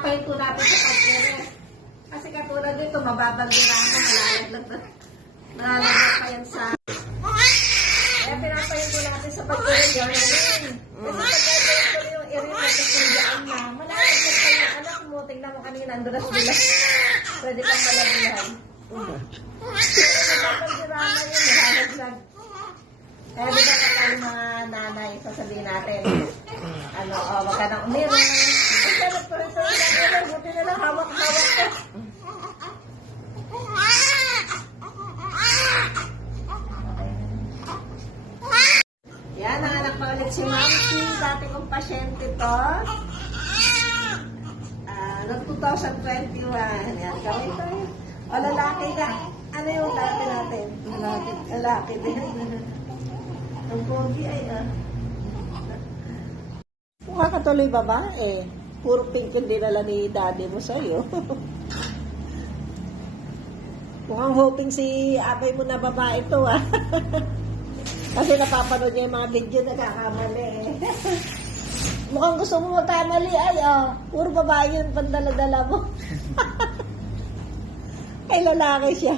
pinapahinto natin sa pagkere. Kasi katulad dito, mababaldira mo, malalaglag. Malalaglag pa yan sa... Kaya pinapahinto natin sa pagkere yun. Kasi pagkere ko yung irin na daan na, malalaglag pa yung anak mo. Tingnan mo kanina, anduras nila. Pwede kang malaglag. Mababaldira na yun, malalaglag. Kaya di ba kapag mga nanay, sasabihin natin, ano, oh, wag ka nang umirin. Yan, nanganak pa ulit si Mamsi. Dati kong pasyente to. Ah, noong 2021. Yan, gawin tayo. O, lalaki ka. Ano yung dati natin? Lalaki. Lalaki din. Ang pogi ay ah. Mukha ka tuloy babae. Puro pink yung dinala ni daddy mo sa'yo. Mukhang hoping si abay mo na babae to ah. Kasi napapanood niya yung mga video na kakamali eh. Mukhang gusto mo magkamali ay oh. Puro babae yun pandala-dala mo. Ay lalaki siya.